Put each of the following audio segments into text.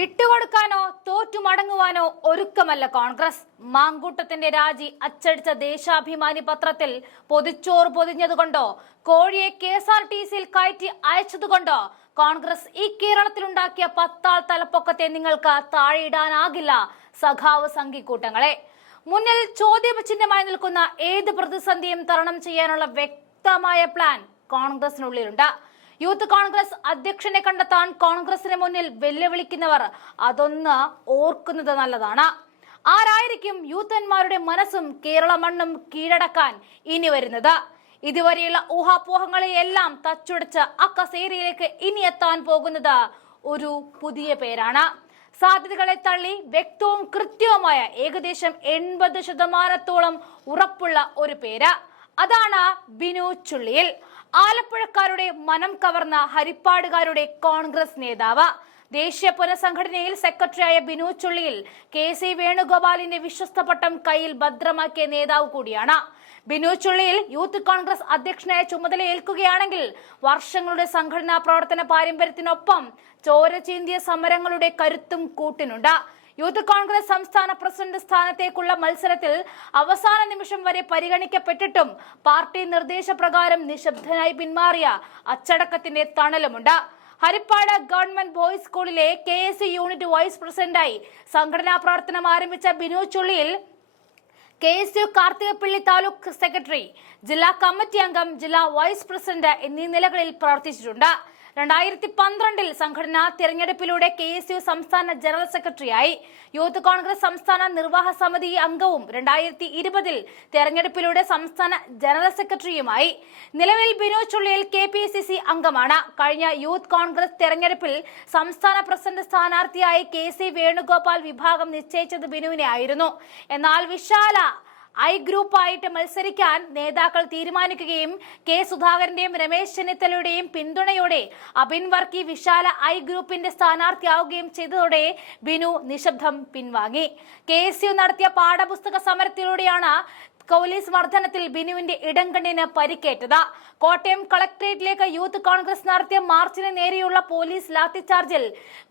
വിട്ടുകൊടുക്കാനോ തോറ്റുമടങ്ങുവാനോ ഒരുക്കമല്ല കോൺഗ്രസ്. മാങ്കൂട്ടത്തിന്റെ രാജി അച്ചടിച്ച ദേശാഭിമാനി പത്രത്തിൽ പൊതിച്ചോറ് പൊതിഞ്ഞതുകൊണ്ടോ കോഴിയെ KSRTCയിൽ കയറ്റി അയച്ചതുകൊണ്ടോ കോൺഗ്രസ് ഈ കേരളത്തിലുണ്ടാക്കിയ 10 ആൾ തലപ്പൊക്കത്തെ നിങ്ങൾക്ക് താഴെയിടാനാകില്ല സഖാവ് സംഘിക്കൂട്ടങ്ങളെ. മുന്നിൽ ചോദ്യചിഹ്നമായി നിൽക്കുന്ന ഏത് പ്രതിസന്ധിയും തരണം ചെയ്യാനുള്ള വ്യക്തമായ പ്ലാൻ കോൺഗ്രസിനുള്ളിലുണ്ട്. യൂത്ത് കോൺഗ്രസ് അധ്യക്ഷനെ കണ്ടെത്താൻ കോൺഗ്രസിന് മുന്നിൽ വെല്ലുവിളിക്കുന്നവർ അതൊന്ന് ഓർക്കുന്നത് നല്ലതാണ്. ആരായിരിക്കും യൂത്തന്മാരുടെ മനസ്സും കേരള മണ്ണും കീഴടക്കാൻ ഇനി വരുന്നത്? ഇതുവരെയുള്ള ഊഹാപോഹങ്ങളെയെല്ലാം തച്ചുടച്ച് അക്കസേരയിലേക്ക് ഇനി എത്താൻ പോകുന്നത് ഒരു പുതിയ പേരാണ്. സാധ്യതകളെ തള്ളി വ്യക്തവും കൃത്യവുമായ ഏകദേശം 80% ഉറപ്പുള്ള ഒരു പേര്. അതാണ് ബിനു ചുള്ളിയിൽ. ആലപ്പുഴക്കാരുടെ മനം കവർന്ന ഹരിപ്പാടുകാരുടെ കോൺഗ്രസ് നേതാവ്. ദേശീയ പുനഃസംഘടനയിൽ സെക്രട്ടറിയായ ബിനു ചുള്ളിയിൽ KC വേണുഗോപാലിന്റെ വിശ്വസ്ത പട്ടം കയ്യിൽ ഭദ്രമാക്കിയ നേതാവ് കൂടിയാണ്. ബിനു ചുള്ളിയിൽ യൂത്ത് കോൺഗ്രസ് അധ്യക്ഷനായ ചുമതല ഏൽക്കുകയാണെങ്കിൽ വർഷങ്ങളുടെ സംഘടനാ പ്രവർത്തന പാരമ്പര്യത്തിനൊപ്പം ചോര ചീന്തിയ സമരങ്ങളുടെ കരുത്തും കൂട്ടിനുണ്ട്. യൂത്ത് കോൺഗ്രസ് സംസ്ഥാന പ്രസിഡന്റ് സ്ഥാനത്തേക്കുള്ള മത്സരത്തിൽ അവസാന നിമിഷം വരെ പരിഗണിക്കപ്പെട്ടിട്ടും പാർട്ടി നിർദ്ദേശപ്രകാരം നിശബ്ദനായി പിന്മാറിയ അച്ചടക്കത്തിന്റെ തണലുമുണ്ട്. ഹരിപ്പാട് ഗവൺമെന്റ് ബോയ്സ് സ്കൂളിലെ KSU യൂണിറ്റ് വൈസ് പ്രസിഡന്റായി സംഘടനാ പ്രവർത്തനം ആരംഭിച്ച ബിനു ചുള്ളിയിൽ KSU കാർത്തികപ്പള്ളി താലൂക്ക് സെക്രട്ടറി, ജില്ലാ കമ്മിറ്റി അംഗം, ജില്ലാ വൈസ് പ്രസിഡന്റ് എന്നീ നിലകളിൽ പ്രവർത്തിച്ചിട്ടുണ്ട്. 2012 സംഘടനാ തിരഞ്ഞെടുപ്പിലൂടെ KSU സംസ്ഥാന ജനറൽ സെക്രട്ടറിയായി. യൂത്ത് കോൺഗ്രസ് സംസ്ഥാന നിർവാഹ സമിതി അംഗവും 2020 തെരഞ്ഞെടുപ്പിലൂടെ സംസ്ഥാന ജനറൽ സെക്രട്ടറിയുമായി. നിലവിൽ ബിനു ചുള്ളിയിൽ KPCC അംഗമാണ്. കഴിഞ്ഞ യൂത്ത് കോൺഗ്രസ് തെരഞ്ഞെടുപ്പിൽ സംസ്ഥാന പ്രസിഡന്റ് സ്ഥാനാർത്ഥിയായി KC വേണുഗോപാൽ വിഭാഗം നിശ്ചയിച്ചത് ബിനുവിനെ ആയിരുന്നു. എന്നാൽ വിശാല ഗ്രൂപ്പായിട്ട് മത്സരിക്കാൻ നേതാക്കൾ തീരുമാനിക്കുകയും K സുധാകരന്റെയും രമേശ് ചെന്നിത്തലയുടെയും പിന്തുണയോടെ അബിൻ വർക്കി വിശാല ഗ്രൂപ്പിന്റെ സ്ഥാനാർത്ഥിയാവുകയും ചെയ്തതോടെ ബിനു നിശബ്ദം പിൻവാങ്ങി. KSU നടത്തിയ പാഠപുസ്തക സമരത്തിലൂടെയാണ് പോലീസ് മർദ്ദനത്തിൽ ബിനുവിന്റെ ഇടംകണ്ണിന് പരിക്കേറ്റത്. കോട്ടയം കളക്ടറേറ്റിലേക്ക് യൂത്ത് കോൺഗ്രസ് നടത്തിയ മാർച്ചിന് നേരെയുള്ള പോലീസ് ലാത്തിചാർജിൽ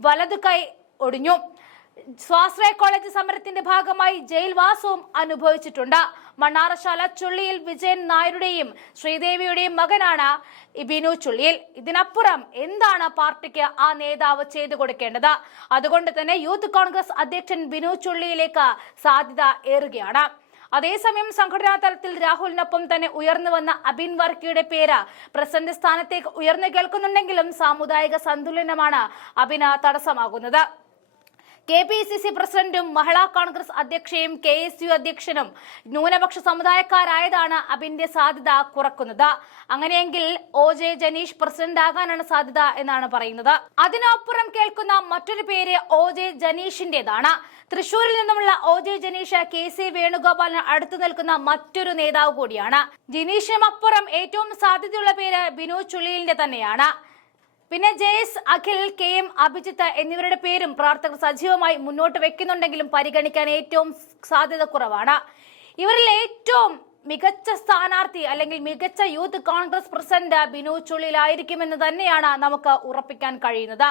വലതു കൈ ഒടിഞ്ഞു. സ്വാശ്രയ കോളേജ് സമരത്തിന്റെ ഭാഗമായി ജയിൽവാസവും അനുഭവിച്ചിട്ടുണ്ട്. മണ്ണാറശാല ചുള്ളിയിൽ വിജയൻ നായരുടെയും ശ്രീദേവിയുടെയും മകനാണ് ബിനു ചുള്ളിയിൽ. ഇതിനപ്പുറം എന്താണ് പാർട്ടിക്ക് ആ നേതാവ് ചെയ്തു കൊടുക്കേണ്ടത്? അതുകൊണ്ട് തന്നെ യൂത്ത് കോൺഗ്രസ് അധ്യക്ഷൻ ബിനു ചുള്ളിയിലേക്ക് സാധ്യത ഏറുകയാണ്. അതേസമയം സംഘടനാ തലത്തിൽ രാഹുലിനൊപ്പം തന്നെ ഉയർന്നു വന്ന അബിൻ വർക്കിയുടെ പേര് പ്രസിഡന്റ് സ്ഥാനത്തേക്ക് ഉയർന്നു കേൾക്കുന്നുണ്ടെങ്കിലും സാമുദായിക സന്തുലനമാണ് അബിന് തടസ്സമാകുന്നത്. KPCC പ്രസിഡന്റും മഹിളാ കോൺഗ്രസ് അധ്യക്ഷയും KSU അധ്യക്ഷനും ന്യൂനപക്ഷ സമുദായക്കാരായതാണ് അബിന്റെ സാധ്യത കുറക്കുന്നത്. അങ്ങനെയെങ്കിൽ OJ ജനീഷ് പ്രസിഡന്റ് ആകാനാണ് സാധ്യത എന്നാണ് പറയുന്നത്. അതിനപ്പുറം കേൾക്കുന്ന മറ്റൊരു പേര് OJ ജനീഷിന്റേതാണ്. തൃശൂരിൽ നിന്നുമുള്ള OJ ജനീഷ് KC വേണുഗോപാലിന് അടുത്തു നിൽക്കുന്ന മറ്റൊരു നേതാവ് കൂടിയാണ്. ജനീഷിനുമപ്പുറം ഏറ്റവും സാധ്യതയുള്ള പേര് ബിനു ചുള്ളിയിലിന്റെ തന്നെയാണ്. പിന്നെ JS അഖിൽ, KM അഭിജിത്ത് എന്നിവരുടെ പേരും പ്രവർത്തകർ സജീവമായി മുന്നോട്ട് വെക്കുന്നുണ്ടെങ്കിലും പരിഗണിക്കാൻ ഏറ്റവും സാധ്യത കുറവാണ്. ഇവരിൽ ഏറ്റവും മികച്ച സ്ഥാനാർത്ഥി അല്ലെങ്കിൽ മികച്ച യൂത്ത് കോൺഗ്രസ് പ്രസിഡന്റ് ബിനു ചുള്ളിയിലായിരിക്കുമെന്ന് തന്നെയാണ് നമുക്ക് ഉറപ്പിക്കാൻ കഴിയുന്നത്.